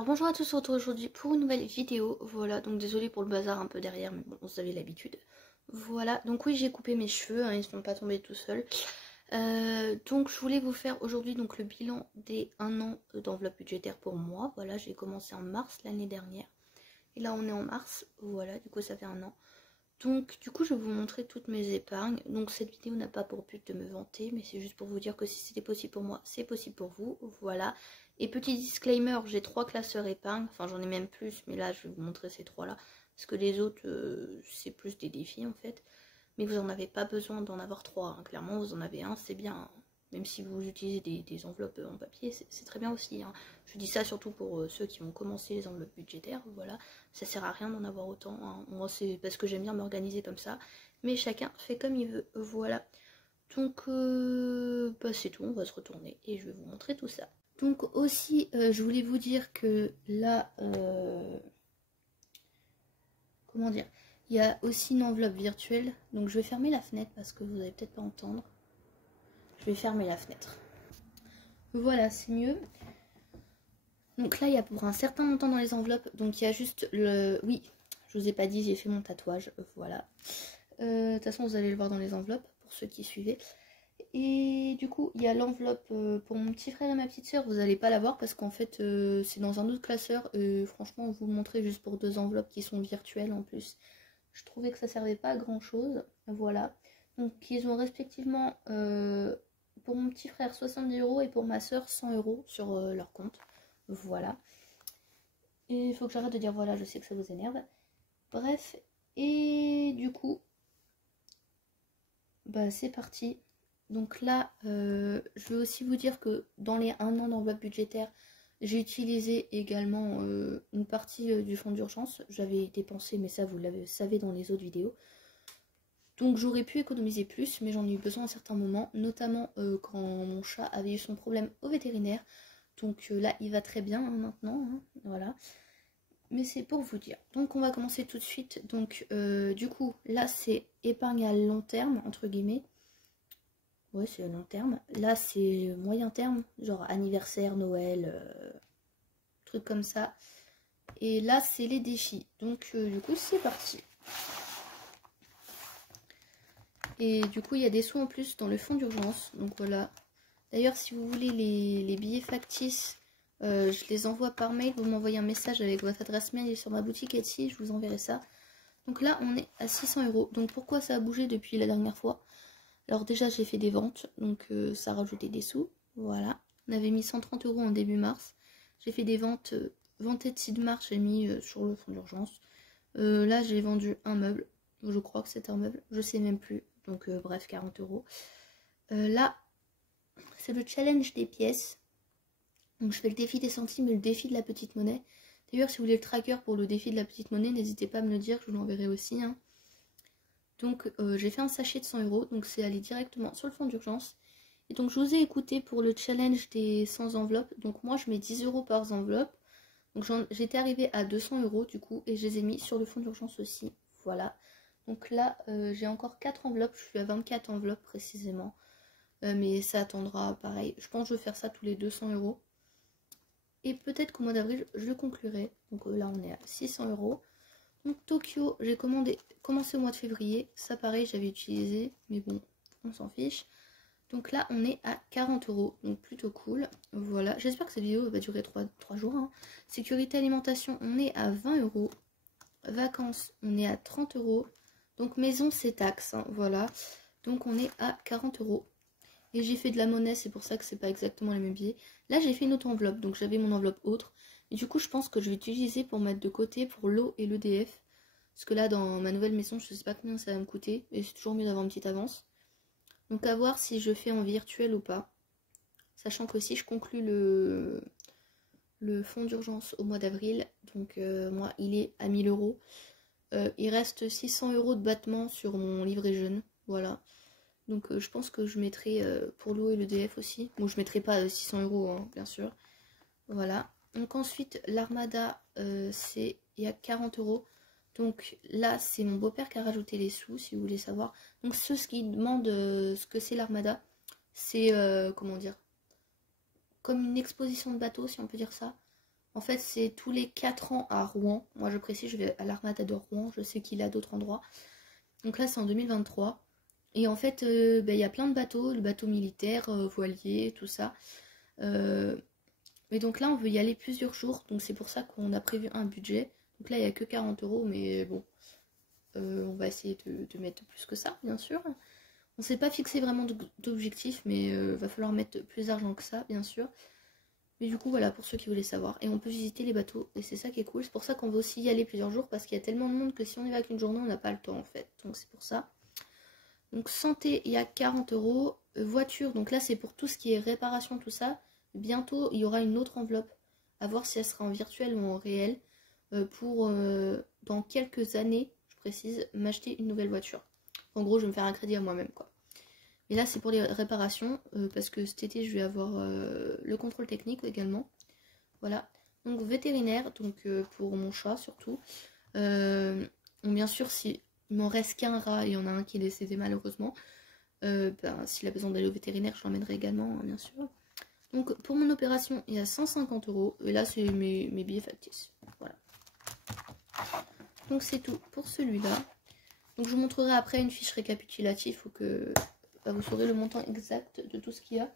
Alors bonjour à tous, on se retrouve aujourd'hui pour une nouvelle vidéo. Voilà, donc désolé pour le bazar un peu derrière, mais bon, vous avez l'habitude. Voilà, donc oui, j'ai coupé mes cheveux, hein, ils ne sont pas tombés tout seuls. Donc je voulais vous faire aujourd'hui donc le bilan des 1 an d'enveloppe budgétaire pour moi. Voilà, j'ai commencé en mars l'année dernière. Et là on est en mars, voilà, du coup ça fait 1 an. Donc du coup je vais vous montrer toutes mes épargnes. Donc cette vidéo n'a pas pour but de me vanter, mais c'est juste pour vous dire que si c'était possible pour moi, c'est possible pour vous. Voilà. Et petit disclaimer, j'ai 3 classeurs épargne, enfin j'en ai même plus, mais là je vais vous montrer ces 3 là. Parce que les autres, c'est plus des défis en fait. Mais vous n'en avez pas besoin d'en avoir 3, hein. Clairement vous en avez un, c'est bien, hein. Même si vous utilisez des enveloppes en papier, c'est très bien aussi, hein. Je dis ça surtout pour ceux qui vont commencer les enveloppes budgétaires, voilà. Ça sert à rien d'en avoir autant, hein. Moi c'est parce que j'aime bien m'organiser comme ça. Mais chacun fait comme il veut, voilà. Donc bah c'est tout, on va se retourner et je vais vous montrer tout ça. Donc aussi, je voulais vous dire que là, comment dire, il y a aussi une enveloppe virtuelle. Donc je vais fermer la fenêtre parce que vous n'allez peut-être pas entendre. Je vais fermer la fenêtre. Voilà, c'est mieux. Donc là, il y a pour un certain montant dans les enveloppes. Donc il y a juste le... Oui, je vous ai pas dit, j'ai fait mon tatouage. Voilà. De toute façon, vous allez le voir dans les enveloppes pour ceux qui suivaient. Et du coup, il y a l'enveloppe pour mon petit frère et ma petite soeur. Vous n'allez pas la voir parce qu'en fait, c'est dans un autre classeur. Franchement, je vous le montrer juste pour 2 enveloppes qui sont virtuelles en plus. Je trouvais que ça servait pas à grand chose. Voilà. Donc, ils ont respectivement pour mon petit frère 70 € et pour ma soeur 100 € sur leur compte. Voilà. Et il faut que j'arrête de dire voilà, je sais que ça vous énerve. Bref. Et du coup, bah c'est parti. Donc là, je vais aussi vous dire que dans les 1 an d'enveloppe budgétaire, j'ai utilisé également une partie du fonds d'urgence. J'avais dépensé, mais ça vous le savez dans les autres vidéos. Donc j'aurais pu économiser plus, mais j'en ai eu besoin à certains moments, notamment quand mon chat avait eu son problème au vétérinaire. Donc là, il va très bien hein, maintenant, hein, voilà. Mais c'est pour vous dire. Donc on va commencer tout de suite. Donc du coup, là c'est épargne à long terme, entre guillemets. Ouais, c'est à long terme. Là, c'est moyen terme, genre anniversaire, Noël, trucs comme ça. Et là, c'est les défis. Donc, du coup, c'est parti. Et du coup, il y a des sous en plus dans le fonds d'urgence. Donc voilà. D'ailleurs, si vous voulez les billets factices, je les envoie par mail. Vous m'envoyez un message avec votre adresse mail sur ma boutique Etsy. Je vous enverrai ça. Donc là, on est à 600 €. Donc pourquoi ça a bougé depuis la dernière fois? Alors déjà j'ai fait des ventes, donc ça a rajouté des sous, voilà. On avait mis 130 € en début mars. J'ai fait des ventes, vente Etsy de mars, j'ai mis sur le fonds d'urgence. Là j'ai vendu un meuble, je crois que c'est un meuble, je sais même plus. Donc bref, 40 €. Là, c'est le challenge des pièces. Donc je fais le défi des centimes et le défi de la petite monnaie. D'ailleurs si vous voulez le tracker pour le défi de la petite monnaie, n'hésitez pas à me le dire, je vous l'enverrai aussi, hein. Donc j'ai fait un sachet de 100 €, donc c'est allé directement sur le fonds d'urgence. Et donc je vous ai écouté pour le challenge des 100 enveloppes. Donc moi je mets 10 € par enveloppe. Donc j'étais arrivée à 200 € du coup et je les ai mis sur le fonds d'urgence aussi. Voilà. Donc là j'ai encore 4 enveloppes, je suis à 24 enveloppes précisément. Mais ça attendra pareil. Je pense que je vais faire ça tous les 200 €. Et peut-être qu'au mois d'avril je le conclurai. Donc là on est à 600 €. Donc Tokyo, j'ai commencé au mois de février. Ça pareil, j'avais utilisé, mais bon, on s'en fiche. Donc là, on est à 40 €, donc plutôt cool. Voilà, j'espère que cette vidéo va durer 3 jours, hein. Sécurité alimentation, on est à 20 €. Vacances, on est à 30 €. Donc maison, c'est taxe, hein, voilà. Donc on est à 40 €. Et j'ai fait de la monnaie, c'est pour ça que c'est pas exactement les mêmes billets. Là, j'ai fait une autre enveloppe, donc j'avais mon enveloppe autre. Et du coup, je pense que je vais utiliser pour mettre de côté pour l'eau et l'EDF. Parce que là, dans ma nouvelle maison, je sais pas combien ça va me coûter. Et c'est toujours mieux d'avoir une petite avance. Donc à voir si je fais en virtuel ou pas. Sachant que si je conclue le fonds d'urgence au mois d'avril, donc moi, il est à 1000 €. Il reste 600 € de battement sur mon livret jeune. Voilà. Donc je pense que je mettrai pour l'eau et l'EDF aussi. Bon, je mettrai pas 600 €, hein, bien sûr. Voilà. Donc ensuite, l'Armada, il y a 40 €. Donc là, c'est mon beau-père qui a rajouté les sous, si vous voulez savoir. Donc ceux qui demandent ce que c'est l'Armada, c'est, comment dire, comme une exposition de bateau, si on peut dire ça. En fait, c'est tous les 4 ans à Rouen. Moi, je précise, je vais à l'Armada de Rouen. Je sais qu'il a d'autres endroits. Donc là, c'est en 2023. Et en fait, il y a plein de bateaux. Le bateau militaire, voilier, tout ça. Et donc là, on veut y aller plusieurs jours. Donc c'est pour ça qu'on a prévu un budget. Donc là, il n'y a que 40 €. Mais bon, on va essayer de mettre plus que ça, bien sûr. On ne s'est pas fixé vraiment d'objectif. Mais va falloir mettre plus d'argent que ça, bien sûr. Mais du coup, voilà, pour ceux qui voulaient savoir. Et on peut visiter les bateaux. Et c'est ça qui est cool. C'est pour ça qu'on veut aussi y aller plusieurs jours. Parce qu'il y a tellement de monde que si on y va qu'une journée, on n'a pas le temps, en fait. Donc c'est pour ça. Donc santé, il y a 40 €. Voiture, donc là, c'est pour tout ce qui est réparation, tout ça. Bientôt, il y aura une autre enveloppe. À voir si elle sera en virtuel ou en réel. Pour, dans quelques années, je précise, m'acheter une nouvelle voiture. En gros, je vais me faire un crédit à moi-même, quoi. Et là, c'est pour les réparations, parce que cet été, je vais avoir le contrôle technique également. Voilà. Donc, vétérinaire, donc pour mon chat surtout. Bien sûr, s'il m'en reste qu'un rat, il y en a un qui est décédé malheureusement. S'il a besoin d'aller au vétérinaire, je l'emmènerai également, hein, bien sûr. Donc, pour mon opération, il y a 150 €. Et là, c'est mes billets factices. Voilà. Donc, c'est tout pour celui-là. Donc, je vous montrerai après une fiche récapitulative. Il faut que... vous saurez le montant exact de tout ce qu'il y a.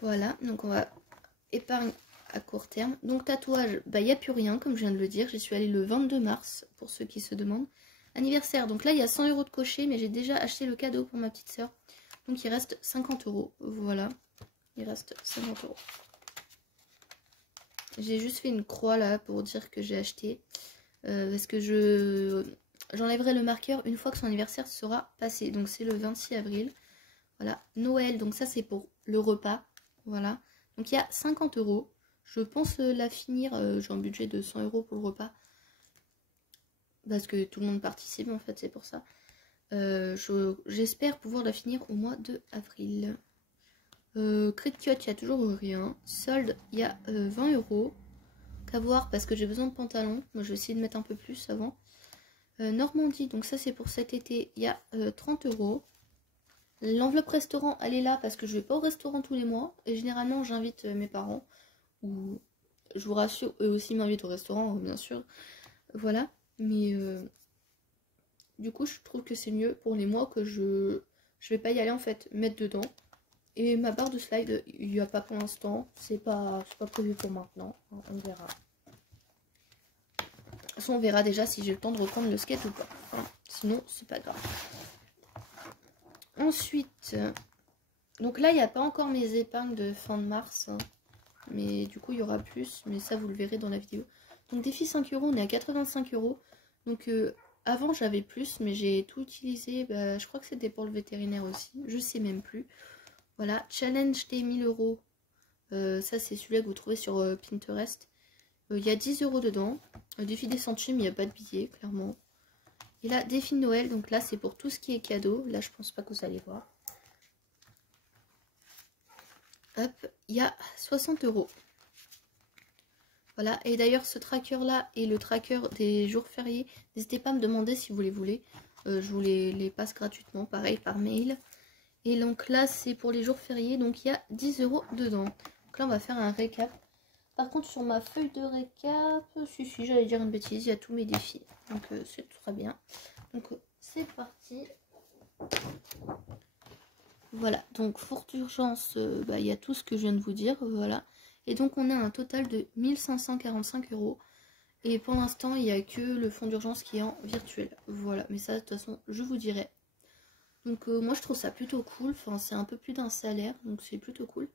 Voilà, donc on va épargne à court terme. Donc tatouage, il n'y a plus rien comme je viens de le dire. J'y suis allée le 22 mars pour ceux qui se demandent. Anniversaire, donc là il y a 100 € de cocher, mais j'ai déjà acheté le cadeau pour ma petite soeur. Donc il reste 50 €. Voilà, il reste 50 €. J'ai juste fait une croix là pour dire que j'ai acheté. Parce que j'enlèverai le marqueur une fois que son anniversaire sera passé. Donc c'est le 26 avril. Voilà. Noël, donc ça c'est pour le repas. Voilà. Donc il y a 50 €. Je pense la finir. J'ai un budget de 100 € pour le repas. Parce que tout le monde participe en fait, c'est pour ça. J'espère pouvoir la finir au mois de avril. Credit cut, il n'y a toujours rien. Solde, il y a 20 €. Qu'à voir parce que j'ai besoin de pantalons. Moi je vais essayer de mettre un peu plus avant. Normandie, donc ça c'est pour cet été, il y a 30 €. L'enveloppe restaurant, elle est là parce que je vais pas au restaurant tous les mois. Et généralement j'invite mes parents. Ou je vous rassure, eux aussi m'invitent au restaurant, bien sûr. Voilà. Mais du coup je trouve que c'est mieux pour les mois que je vais pas y aller en fait, mettre dedans. Et ma barre de slide, il n'y a pas pour l'instant. C'est pas prévu pour maintenant. On verra. De toute façon, on verra déjà si j'ai le temps de reprendre le skate ou pas. Hein. Sinon, c'est pas grave. Ensuite, donc là, il n'y a pas encore mes épargnes de fin de mars. Hein. Mais du coup, il y aura plus. Mais ça, vous le verrez dans la vidéo. Donc, défi 5 €, on est à 85 €. Donc, avant, j'avais plus, mais j'ai tout utilisé. Je crois que c'était pour le vétérinaire aussi. Je sais même plus. Voilà, challenge des 1000 €. Ça, c'est celui-là que vous trouvez sur Pinterest. Il y a 10 € dedans. Défi des centimes, il n'y a pas de billets, clairement. Et là, défi de Noël. Donc là, c'est pour tout ce qui est cadeau. Là, je pense pas que vous allez voir. Hop, il y a 60 €. Voilà, et d'ailleurs, ce tracker-là et le tracker des jours fériés, n'hésitez pas à me demander si vous les voulez. Je vous les passe gratuitement, pareil, par mail. Et donc là, c'est pour les jours fériés, donc il y a 10 € dedans. Donc là, on va faire un récap. Par contre, sur ma feuille de récap, si, j'allais dire une bêtise, il y a tous mes défis. Donc c'est très bien. Donc c'est parti. Voilà, donc forte urgence, il y a tout ce que je viens de vous dire, voilà. Et donc on a un total de 1545 €. Et pour l'instant, il n'y a que le fonds d'urgence qui est en virtuel. Voilà, mais ça, de toute façon, je vous dirai. Donc moi, je trouve ça plutôt cool. Enfin, c'est un peu plus d'un salaire, donc c'est plutôt cool.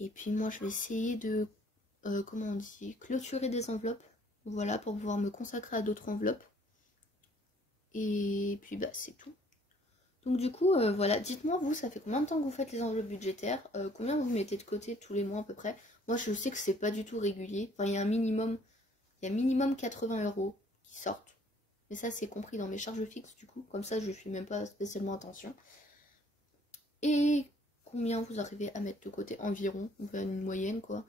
Et puis moi, je vais essayer de, comment on dit, clôturer des enveloppes. Voilà, pour pouvoir me consacrer à d'autres enveloppes. Et puis, c'est tout. Donc du coup, voilà, dites-moi, vous, ça fait combien de temps que vous faites les enveloppes budgétaires, combien vous mettez de côté tous les mois à peu près. Moi, je sais que c'est pas du tout régulier. Enfin, il y a minimum 80 € qui sortent. Mais ça, c'est compris dans mes charges fixes, du coup. Comme ça, je ne fais même pas spécialement attention. Et combien vous arrivez à mettre de côté environ, enfin, une moyenne, quoi.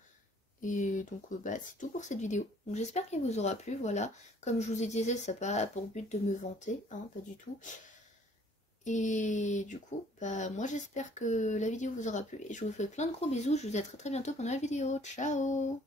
Et donc, c'est tout pour cette vidéo. Donc, j'espère qu'elle vous aura plu, voilà. Comme je vous ai dit, ça n'a pas pour but de me vanter, hein, pas du tout. Et du coup, bah moi j'espère que la vidéo vous aura plu et je vous fais plein de gros bisous. Je vous dis à très très bientôt pour une nouvelle vidéo. Ciao!